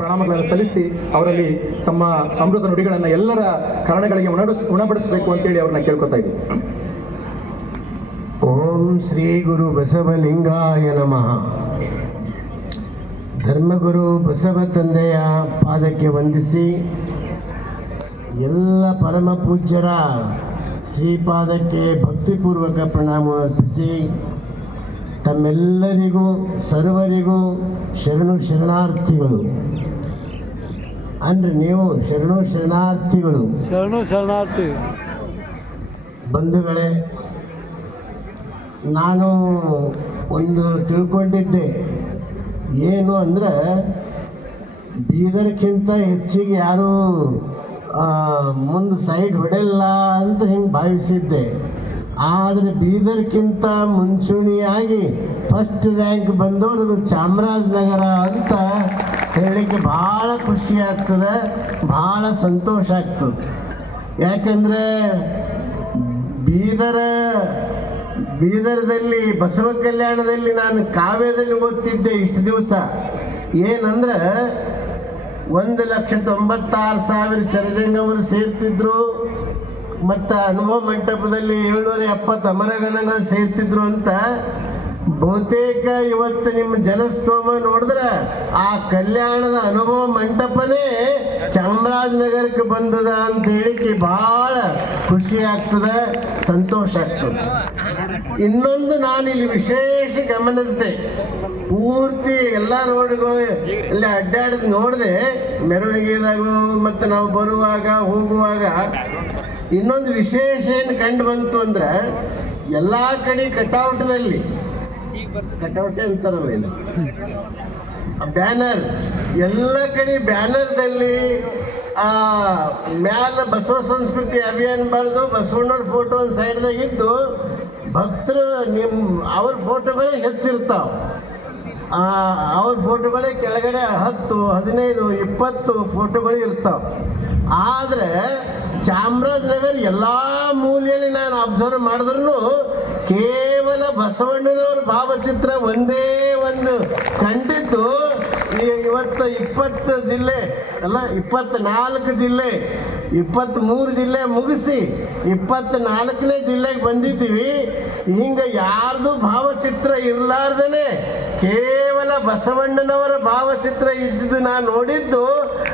ಪ್ರಣಾಮಗಳನ್ನು ಸಲ್ಲಿಸಿ ಅವರಲ್ಲಿ ತಮ್ಮ ಅಮೃತ ನುಡಿಗಳನ್ನು ಎಲ್ಲರ ಕಾರಣಗಳಿಗೆ ಉಣಡಿಸ್ ಉಣಬಡಿಸಬೇಕು ಅಂತೇಳಿ ಅವ್ರನ್ನ ಕೇಳ್ಕೊತಾ ಇದ್ದೀನಿ ಓಂ ಶ್ರೀ ಗುರು ಬಸವಲಿಂಗಾಯ ನಮಃ. ಧರ್ಮಗುರು ಬಸವ ತಂದೆಯ ಪಾದಕ್ಕೆ ವಂದಿಸಿ ಎಲ್ಲ ಪರಮ ಪೂಜ್ಯರ ಶ್ರೀಪಾದಕ್ಕೆ ಭಕ್ತಿಪೂರ್ವಕ ಪ್ರಣಾಮ ಅರ್ಪಿಸಿ ತಮ್ಮೆಲ್ಲರಿಗೂ, ಸರ್ವರಿಗೂ ಶರಣು ಶರಣಾರ್ಥಿಗಳು. ಅಂದ್ರೆ ನೀವು ಶರಣು ಶರಣಾರ್ಥಿಗಳು. ಶರಣು ಶರಣಾರ್ಥಿ. ಬಂಧುಗಳೇ ನಾನು ಒಂದು ತಿಳ್ಕೊಂಡಿದ್ದೆ. ಏನು ಅಂದರೆ ಬೀದರ್ಕ್ಕಿಂತ ಹೆಚ್ಚಿಗೆ ಯಾರೂ ಮುಂದೆ ಸೈಡ್ ಹೊಡೆಯಲ್ಲ ಅಂತ ಹಿಂಗೆ ಭಾವಿಸಿದ್ದೆ. ಆದರೆ ಬೀದರ್ಕ್ಕಿಂತ ಮುಂಚೂಣಿಯಾಗಿ ಫಸ್ಟ್ ರ್ಯಾಂಕ್ ಬಂದವರು ಚಾಮರಾಜನಗರ ಅಂತ ಹೇಳಲಿಕ್ಕೆ ಭಾಳ ಖುಷಿ ಆಗ್ತದೆ, ಭಾಳ ಸಂತೋಷ ಆಗ್ತದೆ. ಯಾಕಂದರೆ ಬೀದರ, ಬೀದರದಲ್ಲಿ, ಬಸವ ಕಲ್ಯಾಣದಲ್ಲಿ ನಾನು ಕಾವ್ಯದಲ್ಲಿ ಓದ್ತಿದ್ದೆ ಇಷ್ಟು ದಿವಸ. ಏನಂದ್ರೆ ಒಂದು ಲಕ್ಷ ತೊಂಬತ್ತಾರು ಸಾವಿರ ಚರಜಂಗವರು ಸೇರ್ತಿದ್ರು, ಮತ್ತು ಅನುಭವ ಮಂಟಪದಲ್ಲಿ ಏಳ್ನೂರ ಎಪ್ಪತ್ತು ಅಮರಗಣಗಳು ಸೇರ್ತಿದ್ರು ಅಂತ ಬಹುತೇಕ ಇವತ್ತು ನಿಮ್ಮ ಜನಸ್ತೋಮ ನೋಡಿದ್ರೆ ಆ ಕಲ್ಯಾಣದ ಅನುಭವ ಮಂಟಪನೇ ಚಾಮರಾಜನಗರಕ್ಕೆ ಬಂದದ ಅಂತ ಹೇಳಿಕೆ ಭಾಳ ಖುಷಿ ಆಗ್ತದೆ, ಸಂತೋಷ ಆಗ್ತದೆ. ಇನ್ನೊಂದು ನಾನು ಇಲ್ಲಿ ವಿಶೇಷ ಗಮನಿಸಿದೆ. ಪೂರ್ತಿ ಎಲ್ಲ ರೋಡ್ಗಳು ಇಲ್ಲಿ ಅಡ್ಡಾಡಿದ ನೋಡಿದೆ, ಮೆರವಣಿಗೆದಾಗ ಮತ್ತು ನಾವು ಬರುವಾಗ, ಹೋಗುವಾಗ. ಇನ್ನೊಂದು ವಿಶೇಷ ಏನು ಕಂಡು ಬಂತು ಅಂದ್ರೆ, ಎಲ್ಲ ಕಡೆ ಕಟೌಟದಲ್ಲಿ ಕಟೌಟೆ ಅಂತಾರಲ್ಲ ಇಲ್ಲ. ಬ್ಯಾನರ್, ಎಲ್ಲ ಕಡೆ ಬ್ಯಾನರ್ದಲ್ಲಿ ಮ್ಯಾಲ ಬಸವ ಸಂಸ್ಕೃತಿ ಅಭಿಯಾನ ಬರೆದು ಬಸವಣ್ಣವ್ರ ಫೋಟೋ ಒಂದು ಸೈಡ್ದಾಗ ಇದ್ದು, ಭಕ್ತರು ನಿಮ್ಮ ಅವ್ರ ಫೋಟೋಗಳೇ ಆ, ಅವ್ರ ಫೋಟೋಗಳೇ ಕೆಳಗಡೆ ಹತ್ತು, ಹದಿನೈದು, ಇಪ್ಪತ್ತು ಫೋಟೋಗಳು ಇರ್ತಾವೆ. ಆದರೆ, ಚಾಮರಾಜನಗರ ಎಲ್ಲ ಮೂಲೆಯಲ್ಲಿ ನಾನು ಅಬ್ಸರ್ವ್ ಮಾಡಿದ್ರು ಕೇವಲ ಬಸವಣ್ಣನವ್ರ ಭಾವಚಿತ್ರ ಒಂದೇ ಒಂದು ಕಂಡಿತ್ತು ಈ- ಇವತ್ತು ಇಪ್ಪತ್ತು ಜಿಲ್ಲೆ, ಅಲ್ಲ, ಇಪ್ಪತ್ನಾಲ್ಕು ಜಿಲ್ಲೆ ಇಪ್ಪತ್ತ್ಮೂರು ಜಿಲ್ಲೆ ಮುಗಿಸಿ ಇಪ್ಪತ್ತ್ನಾಲ್ಕನೇ ಜಿಲ್ಲೆಗೆ ಬಂದಿದ್ದೀವಿ. ಹಿಂಗೆ ಯಾರ್ದು ಭಾವಚಿತ್ರ ಇರಲಾರ್ದೇ ಕೇವಲ ಬಸವಣ್ಣನವರ ಭಾವಚಿತ್ರ ಇದ್ದಿದ್ದು ನಾನು ನೋಡಿದ್ದು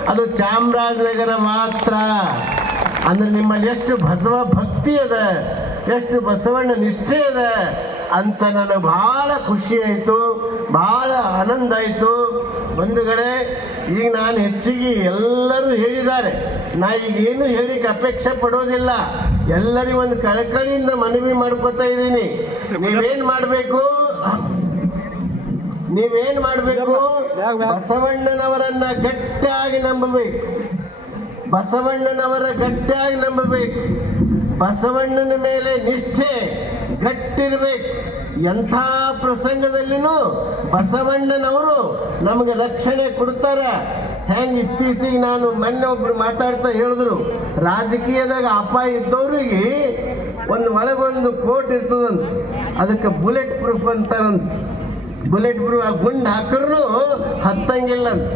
ಅದು ಚಾಮರಾಜನಗರ ಮಾತ್ರ. ಅಂದ್ರೆ ನಿಮ್ಮಲ್ಲಿ ಎಷ್ಟು ಬಸವ ಭಕ್ತಿ ಅದ, ಎಷ್ಟು ಬಸವಣ್ಣ ನಿಷ್ಠೆ ಅದ ಅಂತ ನನಗೆ ಭಾಳ ಖುಷಿ ಆಯಿತು, ಭಾಳ ಆನಂದ ಆಯಿತು. ಬಂಧುಗಳೇ ಈಗ ನಾನು ಹೆಚ್ಚಿಗೆ ಎಲ್ಲರೂ ಹೇಳಿದ್ದಾರೆ. ನಾ ಈಗ ಏನು ಹೇಳಿಕ್ಕೆ ಅಪೇಕ್ಷೆ ಪಡೋದಿಲ್ಲ. ಎಲ್ಲರಿಗೂ ಒಂದು ಕಳಕಳಿಯಿಂದ ಮನವಿ ಮಾಡ್ಕೋತಾ ಇದ್ದೀನಿ. ನೀವೇನು ಮಾಡಬೇಕು? ನೀವೇನು ಮಾಡಬೇಕು? ಬಸವಣ್ಣನವರನ್ನ ಗಟ್ಟಿಯಾಗಿ ನಂಬಬೇಕು. ಬಸವಣ್ಣನವರ ಗಟ್ಟಿಯಾಗಿ ನಂಬಬೇಕು. ಬಸವಣ್ಣನ ಮೇಲೆ ನಿಷ್ಠೆ. ಗಟ್ಟಿರ್ಬೇಕು. ಎಂಥ ಪ್ರಸಂಗದಲ್ಲಿನೂ ಬಸವಣ್ಣನವರು ನಮಗೆ ರಕ್ಷಣೆ ಕೊಡ್ತಾರೆ. ಹೆಂಗೆ ಇತ್ತೀಚೆಗೆ ನಾನು ಮೊನ್ನೆ ಒಬ್ರು ಮಾತಾಡ್ತಾ ಹೇಳಿದ್ರು, ರಾಜಕೀಯದಾಗ ಅಪಾಯ ಇದ್ದವ್ರಿಗೆ ಒಂದು ಒಳಗೊಂದು ಕೋಟ್ ಇರ್ತದಂತ. ಅದಕ್ಕೆ ಬುಲೆಟ್ ಪ್ರೂಫ್ ಅಂತಾರಂತ. ಬುಲೆಟ್ ಪ್ರೂಫ್ ಆ ಗುಂಡು ಹಾಕಿದ್ರು ಹತ್ತಂಗಿಲ್ಲ ಅಂತ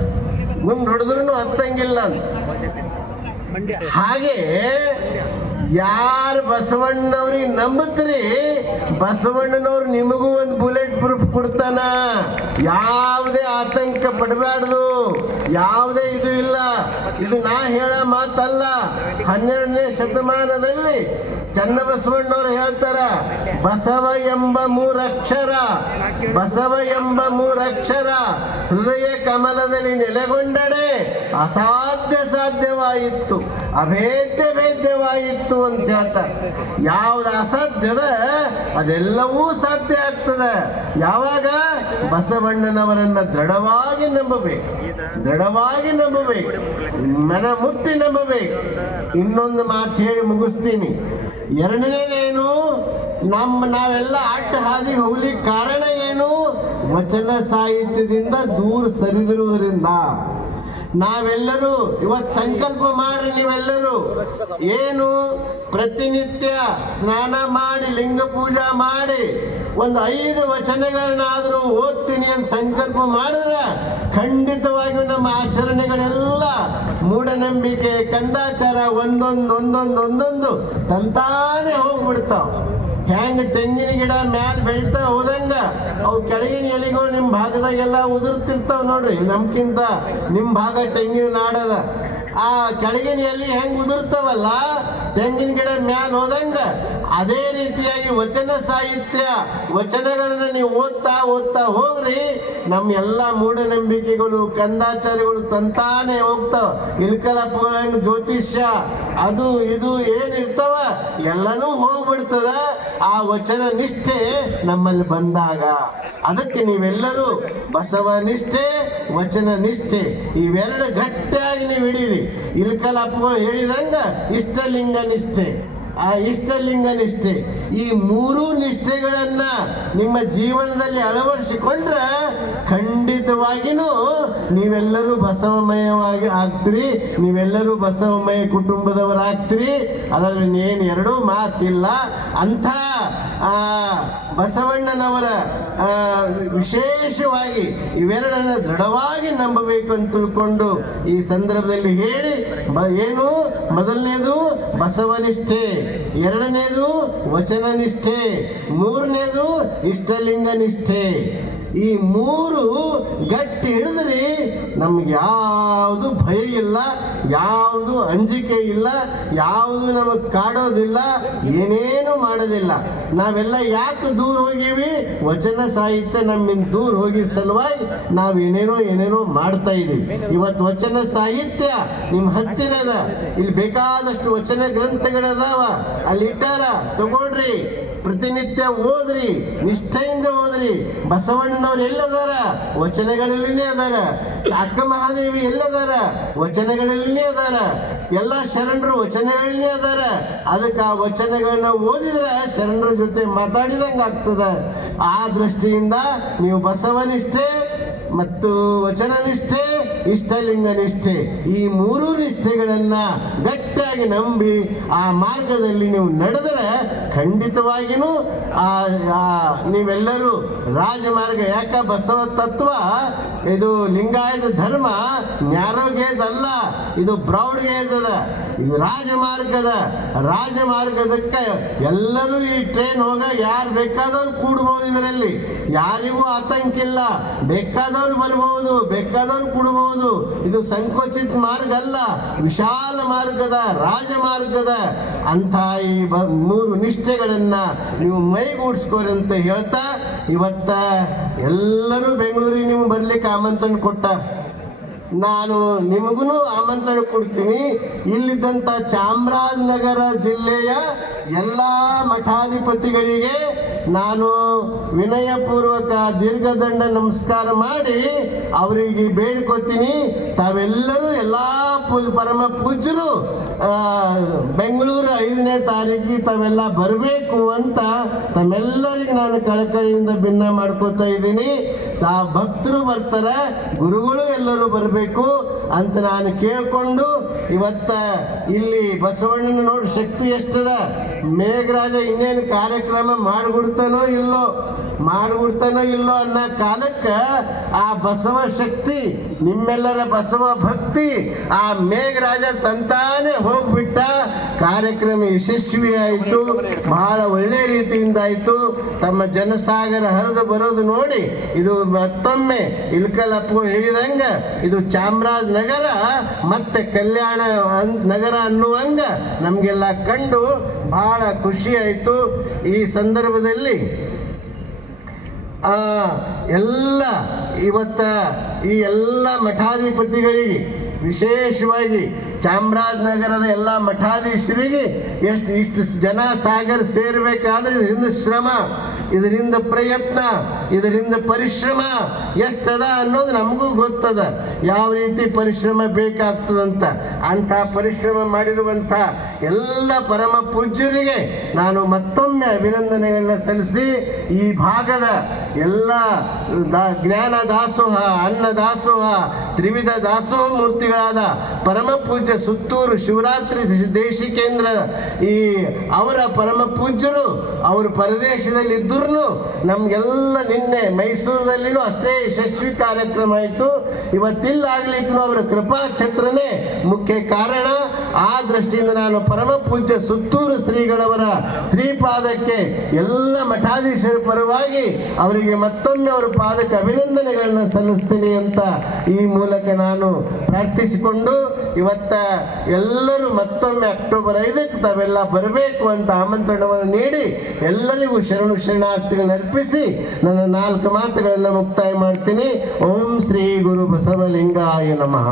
ಗುಂಡು ಹೊಡೆದ್ರು ಹತ್ತಂಗಿಲ್ಲ ಅಂತ ಹಾಗೆ ಯಾರು ಬಸವಣ್ಣವ್ರಿಗೆ ನಂಬತ್ರಿ? ಬಸವಣ್ಣನವ್ರು ನಿಮಗೂ ಒಂದು ಬುಲೆಟ್ ಪ್ರೂಫ್ ಕೊಡ್ತಾನ. ಯಾವುದೇ ಆತಂಕ ಪಡಬಾರ್ದು ಯಾವುದೇ ಇದು ಇಲ್ಲ. ಇದು ನಾ ಹೇಳ ಮಾತಲ್ಲ. ಹನ್ನೆರಡನೇ ಶತಮಾನದಲ್ಲಿ ಚನ್ನಬಸವಣ್ಣವ್ರು ಹೇಳ್ತಾರ ಬಸವ ಎಂಬ ಮೂರಕ್ಷರ ಬಸವ ಎಂಬ ಮೂರಕ್ಷರ, ಹೃದಯ ಕಮಲದಲ್ಲಿ ನೆಲೆಗೊಂಡಡೆ ಅಸಾಧ್ಯ ಸಾಧ್ಯವಾಯಿತು, ಅಭೇದ್ಯ ಭೇದ್ಯವಾಯಿತು ಅಂತ ಹೇಳ್ತಾರೆ. ಯಾವ್ದು ಅಸಾಧ್ಯದ, ಅದೆಲ್ಲವೂ ಸಾಧ್ಯ ಆಗ್ತದೆ. ಯಾವಾಗ? ಬಸವಣ್ಣನವರನ್ನ ದೃಢವಾಗಿ ನಂಬಬೇಕು ದೃಢವಾಗಿ ನಂಬಬೇಕು, ಮನ ಮುಟ್ಟಿ ನಂಬಬೇಕು. ಇನ್ನೊಂದು ಮಾತು ಹೇಳಿ ಮುಗಿಸ್ತೀನಿ. ಎರಡನೇದೇನು? ನಮ್ಮ ನಾವೆಲ್ಲ ಅಡ್ಡ ಹಾದಿ ಹೋಗ್ಲಿಕ್ಕೆ ಕಾರಣ ಏನು? ವಚನ ಸಾಹಿತ್ಯದಿಂದ ದೂರ ಸರಿದಿರುವುದರಿಂದ. ನಾವೆಲ್ಲರೂ ಇವತ್ತು ಸಂಕಲ್ಪ ಮಾಡ್ರಿ ನೀವೆಲ್ಲರೂ. ಏನು? ಪ್ರತಿನಿತ್ಯ ಸ್ನಾನ ಮಾಡಿ, ಲಿಂಗ ಪೂಜಾ ಮಾಡಿ, ಒಂದು ಐದು ವಚನಗಳನ್ನಾದರೂ ಓದ್ತೀನಿ ಅಂತ ಸಂಕಲ್ಪ ಮಾಡಿದ್ರೆ ಖಂಡಿತವಾಗಿಯೂ ನಮ್ಮ ಆಚರಣೆಗಳೆಲ್ಲ ಮೂಢನಂಬಿಕೆ, ಕಂದಾಚಾರ ಒಂದೊಂದು ಒಂದೊಂದು ಒಂದೊಂದು ತಂತಾನೆ ಹೋಗ್ಬಿಡ್ತಾವ. ಹೆಂಗ್ ತೆಂಗಿನ ಗಿಡ ಮ್ಯಾಲ ಬೆಳಿತಾ ಹೋದಂಗ ಅವು ಕೆಳಗಿನ ಎಲೆಗಳು ನಿಮ್ಮ ಭಾಗದಾಗೆಲ್ಲ ಉದುರ್ತಿರ್ತಾವ ನೋಡ್ರಿ. ನಮ್ಕಿಂತ ನಿಮ್ಮ ಭಾಗ ತೆಂಗಿನ ನಾಡದ ಆ ಕೆಳಗಿನ ಎಲೆ ಹೆಂಗ್ ಉದುರ್ತಾವಲ್ಲ, ತೆಂಗಿನ ಗಿಡ ಮ್ಯಾಲ ಹೋದಂಗ ಅದೇ ರೀತಿಯಾಗಿ ವಚನ ಸಾಹಿತ್ಯ, ವಚನಗಳನ್ನು ನೀವು ಓದ್ತಾ ಓದ್ತಾ ಹೋಗ್ರಿ ನಮ್ಮ ಎಲ್ಲ ಮೂಢನಂಬಿಕೆಗಳು, ಕಂದಾಚಾರಿಗಳು ತಂತಾನೆ ಹೋಗ್ತಾವ. ಇಲ್ಕಲಪ್ಪಗಳ ಜ್ಯೋತಿಷ್ಯ, ಅದು ಇದು ಏನಿರ್ತಾವ ಎಲ್ಲನೂ ಹೋಗ್ಬಿಡ್ತದ. ಆ ವಚನ ನಿಷ್ಠೆ ನಮ್ಮಲ್ಲಿ ಬಂದಾಗ, ಅದಕ್ಕೆ ನೀವೆಲ್ಲರೂ ಬಸವ ನಿಷ್ಠೆ, ವಚನ ನಿಷ್ಠೆ, ಇವೆರಡು ಗಟ್ಟಿಯಾಗಿ ನೀವು ಹಿಡೀರಿ ಇಲ್ಕಲಪ್ಪಗಳು ಹೇಳಿದಂಗ ಇಷ್ಟಲಿಂಗ ನಿಷ್ಠೆ. ಆ ಇಷ್ಟಲಿಂಗ ನಿಷ್ಠೆ ಈ ಮೂರೂ ನಿಷ್ಠೆಗಳನ್ನು ನಿಮ್ಮ ಜೀವನದಲ್ಲಿ ಅಳವಡಿಸಿಕೊಂಡ್ರೆ ಖಂಡಿತವಾಗಿಯೂ ನೀವೆಲ್ಲರೂ ಬಸವಮಯವಾಗಿ ಆಗ್ತೀರಿ, ನೀವೆಲ್ಲರೂ ಬಸವಮಯ ಕುಟುಂಬದವರಾಗ್ತೀರಿ. ಅದರಲ್ಲಿ ಏನು ಎರಡೂ ಮಾತಿಲ್ಲ. ಅಂಥ ಬಸವಣ್ಣನವರ ವಿಶೇಷವಾಗಿ ಇವೆರಡನ್ನ ದೃಢವಾಗಿ ನಂಬಬೇಕು ಅಂತ ತಿಳ್ಕೊಂಡು ಈ ಸಂದರ್ಭದಲ್ಲಿ ಹೇಳಿ, ಬ, ಏನು? ಮೊದಲನೇದು ಬಸವನಿಷ್ಠೆ, ಎರಡನೇದು ವಚನ ನಿಷ್ಠೆ ಮೂರನೇದು ಇಷ್ಟಲಿಂಗ ನಿಷ್ಠೆ ಈ ಮೂರು ಗಟ್ಟಿ ಹಿಡಿದ್ರಿ ನಮ್ಗೆ ಯಾವುದು ಭಯ ಇಲ್ಲ, ಯಾವುದು ಅಂಜಿಕೆ ಇಲ್ಲ, ಯಾವುದು ನಮಗೆ ಕಾಡೋದಿಲ್ಲ, ಏನೇನು ಮಾಡೋದಿಲ್ಲ. ನಾವೆಲ್ಲ ಯಾಕೆ ದೂರ ಹೋಗೀವಿ? ವಚನ ಸಾಹಿತ್ಯ ನಮ್ಮಿಂದ ದೂರ ಹೋಗಿದ ಸಲುವಾಗಿ ನಾವು ಏನೇನೋ ಏನೇನೋ ಮಾಡ್ತಾ ಇದೀವಿ. ಇವತ್ತು ವಚನ ಸಾಹಿತ್ಯ ನಿಮ್ಮ ಹತ್ತಿರದ, ಇಲ್ಲಿ ಬೇಕಾದಷ್ಟು ವಚನ ಗ್ರಂಥಗಳದಾವ ಅಲ್ಲಿ ಇಟ್ಟಾರ? ತಗೊಳ್ರಿ. ಪ್ರತಿನಿತ್ಯ ಓದ್ರಿ, ನಿಷ್ಠೆಯಿಂದ ಓದ್ರಿ. ಬಸವಣ್ಣನವ್ರು ಎಲ್ಲದಾರ? ವಚನಗಳಲ್ಲಿನೇ ಅದಾರ. ಅಕ್ಕ ಮಹಾದೇವಿ ಎಲ್ಲದಾರ? ವಚನಗಳಲ್ಲಿನೇ ಅದಾರ. ಎಲ್ಲ ಶರಣರು ವಚನಗಳನ್ನೇ ಅದಾರ. ಅದಕ್ಕೆ ಆ ವಚನಗಳನ್ನ ಓದಿದ್ರೆ ಶರಣರ ಜೊತೆ ಮಾತಾಡಿದಂಗೆ ಆಗ್ತದೆ ಆ ದೃಷ್ಟಿಯಿಂದ ನೀವು ಬಸವನಿಷ್ಠೆ ಮತ್ತು ವಚನ ನಿಷ್ಠೆ, ಇಷ್ಟಲಿಂಗ ನಿಷ್ಠೆ, ಈ ಮೂರು ನಿಷ್ಠೆಗಳನ್ನ ಗಟ್ಟಿಯಾಗಿ ನಂಬಿ ಆ ಮಾರ್ಗದಲ್ಲಿ ನೀವು ನಡೆದರೆ ಖಂಡಿತವಾಗಿಯೂ ಆ ನೀವೆಲ್ಲರೂ ರಾಜಮಾರ್ಗ, ಯಾಕ ಬಸವ ತತ್ವ? ಇದು ಲಿಂಗಾಯತ ಧರ್ಮ, ನ್ಯಾರೋ ಗೇಜ್ ಅಲ್ಲ, ಇದು ಬ್ರೌಡ್ ಗೇಜ್ ಅದ. ಇದು ರಾಜಮಾರ್ಗದ, ರಾಜಮಾರ್ಗದಕ್ಕೆ ಎಲ್ಲರೂ ಈ ಟ್ರೈನ್ ಹೋಗಾಗ ಯಾರು ಬೇಕಾದವ್ರು ಕೂಡ್ಬೋದು ಇದರಲ್ಲಿ. ಯಾರಿಗೂ ಆತಂಕ ಇಲ್ಲ ಬೇಕಾದವ್ರು ಬರ್ಬೋದು, ಬೇಕಾದವ್ರು ಕೂಡಬಹುದು ಇದು ಸಂಕೋಚಿತ ಮಾರ್ಗ ಅಲ್ಲ, ವಿಶಾಲ ಮಾರ್ಗದ, ರಾಜಮಾರ್ಗದ ಅಂತ ಈ ಬ, ಮೂರು ನಿಷ್ಠೆಗಳನ್ನ ನೀವು ಮೈಗೂಡಿಸ್ಕೋರಿ ಅಂತ ಹೇಳ್ತಾ, ಇವತ್ತ ಎಲ್ಲರೂ ಬೆಂಗಳೂರಿಗೆ ನಿಮ್ಗೆ ಬರ್ಲಿಕ್ಕೆ ಆಮಂತ್ರಣ ಕೊಟ್ಟಾರ. ನಾನು ನಿಮಗೂ ಆಮಂತ್ರಣ ಕೊಡ್ತೀನಿ. ಇಲ್ಲಿದ್ದಂಥ ಚಾಮರಾಜನಗರ ಜಿಲ್ಲೆಯ ಎಲ್ಲ ಮಠಾಧಿಪತಿಗಳಿಗೆ ನಾನು ವಿನಯಪೂರ್ವಕ ದೀರ್ಘದಂಡ ನಮಸ್ಕಾರ ಮಾಡಿ ಅವರಿಗೆ ಬೇಡ್ಕೋತೀನಿ. ತಾವೆಲ್ಲರೂ ಎಲ್ಲ ಪೂಜ ಪರಮ ಪೂಜ್ಯರು ಬೆಂಗಳೂರು ಐದನೇ ತಾರೀಕಿಗೆ ತಾವೆಲ್ಲ ಬರಬೇಕು ಅಂತ ತಮ್ಮೆಲ್ಲರಿಗೆ ನಾನು ಕಳಕಳಿಯಿಂದ ಭಿನ್ನ ಮಾಡ್ಕೋತಾ ಇದ್ದೀನಿ. ತಾ ಭಕ್ತರು ಬರ್ತಾರೆ, ಗುರುಗಳು ಎಲ್ಲರೂ ಬರಬೇಕು. ಅಂತ ನಾನು ಕೇಳ್ಕೊಂಡು ಇವತ್ತ ಇಲ್ಲಿ ಬಸವಣ್ಣನ ನೋಡಿ ಶಕ್ತಿ ಎಷ್ಟದ? ಮೇಘರಾಜ ಇನ್ನೇನು ಕಾರ್ಯಕ್ರಮ ಮಾಡಿಬಿಡ್ತಾನೋ ಇಲ್ಲೋ? ಮಾಡ್ಬಿಡ್ತಾನೋ ಇಲ್ಲೋ ಅನ್ನೋ ಕಾಲಕ್ಕೆ ಆ ಬಸವ ಶಕ್ತಿ, ನಿಮ್ಮೆಲ್ಲರ ಬಸವ ಭಕ್ತಿ, ಆ ಮೇಘರಾಜ ತಂತಾನೆ ಹೋಗ್ಬಿಟ್ಟ. ಕಾರ್ಯಕ್ರಮ ಯಶಸ್ವಿ ಆಯಿತು ಬಹಳ ಒಳ್ಳೆ ರೀತಿಯಿಂದ ಆಯಿತು. ತಮ್ಮ ಜನಸಾಗರ ಹರಿದು ಬರೋದು ನೋಡಿ, ಇದು ಮತ್ತೊಮ್ಮೆ ಇಲ್ಕಲಪ್ಪಗಳು ಹೇಳಿದಂಗ, ಇದು ಚಾಮರಾಜನಗರ ಮತ್ತೆ ಕಲ್ಯಾಣ ನಗರ ಅನ್ನುವಂಗ ನಮಗೆಲ್ಲ ಕಂಡು ಬಹಳ ಖುಷಿ ಆಯಿತು. ಈ ಸಂದರ್ಭದಲ್ಲಿ ಆ ಎಲ್ಲ ಇವತ್ತ ಈ ಎಲ್ಲ ಮಠಾಧಿಪತಿಗಳಿಗೆ ವಿಶೇಷವಾಗಿ ಚಾಮರಾಜನಗರದ ಎಲ್ಲ ಮಠಾಧೀಶರಿಗೆ ಎಷ್ಟು ಇಷ್ಟು ಜನ ಸಾಗರ ಸೇರಬೇಕಾದ್ರೆ ಇದರಿಂದ ಶ್ರಮ, ಇದರಿಂದ ಪ್ರಯತ್ನ, ಇದರಿಂದ ಪರಿಶ್ರಮ ಎಷ್ಟದ ಅನ್ನೋದು ನಮಗೂ ಗೊತ್ತದ. ಯಾವ ರೀತಿ ಪರಿಶ್ರಮ ಬೇಕಾಗ್ತದಂತ, ಅಂಥ ಪರಿಶ್ರಮ ಮಾಡಿರುವಂಥ ಎಲ್ಲ ಪರಮ ಪೂಜ್ಯರಿಗೆ ನಾನು ಮತ್ತೊಮ್ಮೆ ಅಭಿನಂದನೆಗಳನ್ನ ಸಲ್ಲಿಸಿ, ಈ ಭಾಗದ ಎಲ್ಲ ಜ್ಞಾನ ದಾಸೋಹ ಅನ್ನ ದಾಸೋಹ ತ್ರಿವಿಧ ದಾಸೋಹ ಮೂರ್ತಿಗಳಾದ ಪರಮ ಪೂಜ್ಯ ಸುತ್ತೂರು ಶಿವರಾತ್ರಿ ದೇಶಿಕೇಂದ್ರ ಈ ಅವರ ಪರಮ ಪೂಜ್ಯರು, ಅವರು ಪರದೇಶದಲ್ಲಿ ಇದ್ದರೂ ನಮಗೆಲ್ಲ ನಿನ್ನೆ ಮೈಸೂರಿನಲ್ಲಿನೂ ಅಷ್ಟೇ ಯಶಸ್ವಿ ಕಾರ್ಯಕ್ರಮ ಆಯಿತು. ಇವತ್ತಿಲ್ಲಾಗ್ಲಿಕ್ಕೂ ಅವರ ಕೃಪಾ ಛತ್ರನೇ ಮುಖ್ಯ ಕಾರಣ. ಆ ದೃಷ್ಟಿಯಿಂದ ನಾನು ಪರಮ ಪೂಜ್ಯ ಸುತ್ತೂರು ಶ್ರೀಗಳವರ ಶ್ರೀಪಾದಕ್ಕೆ ಎಲ್ಲ ಮಠಾಧೀಶರ ಪರವಾಗಿ ಅವರಿಗೆ ಮತ್ತೊಮ್ಮೆ ಅವರ ಪಾದಕ್ಕೆ ಅಭಿನಂದನೆಗಳನ್ನ ಸಲ್ಲಿಸ್ತೀನಿ ಅಂತ ಈ ಮೂಲಕ ನಾನು ಪ್ರಾರ್ಥಿಸಿಕೊಂಡು ಇವತ್ತ ಎಲ್ಲರೂ ಮತ್ತೊಮ್ಮೆ ಅಕ್ಟೋಬರ್ ಐದಕ್ಕೆ ತಾವೆಲ್ಲ ಬರಬೇಕು ಅಂತ ಆಮಂತ್ರಣವನ್ನು ನೀಡಿ ಎಲ್ಲರಿಗೂ ಶರಣು ಶರಣಾರ್ಥಿಗಳನ್ನು ಅರ್ಪಿಸಿ ನನ್ನ ನಾಲ್ಕು ಮಾತುಗಳನ್ನು ಮುಕ್ತಾಯ ಮಾಡ್ತೀನಿ. ಓಂ ಶ್ರೀ ಗುರು ಬಸವಲಿಂಗಾಯ ನಮಃ.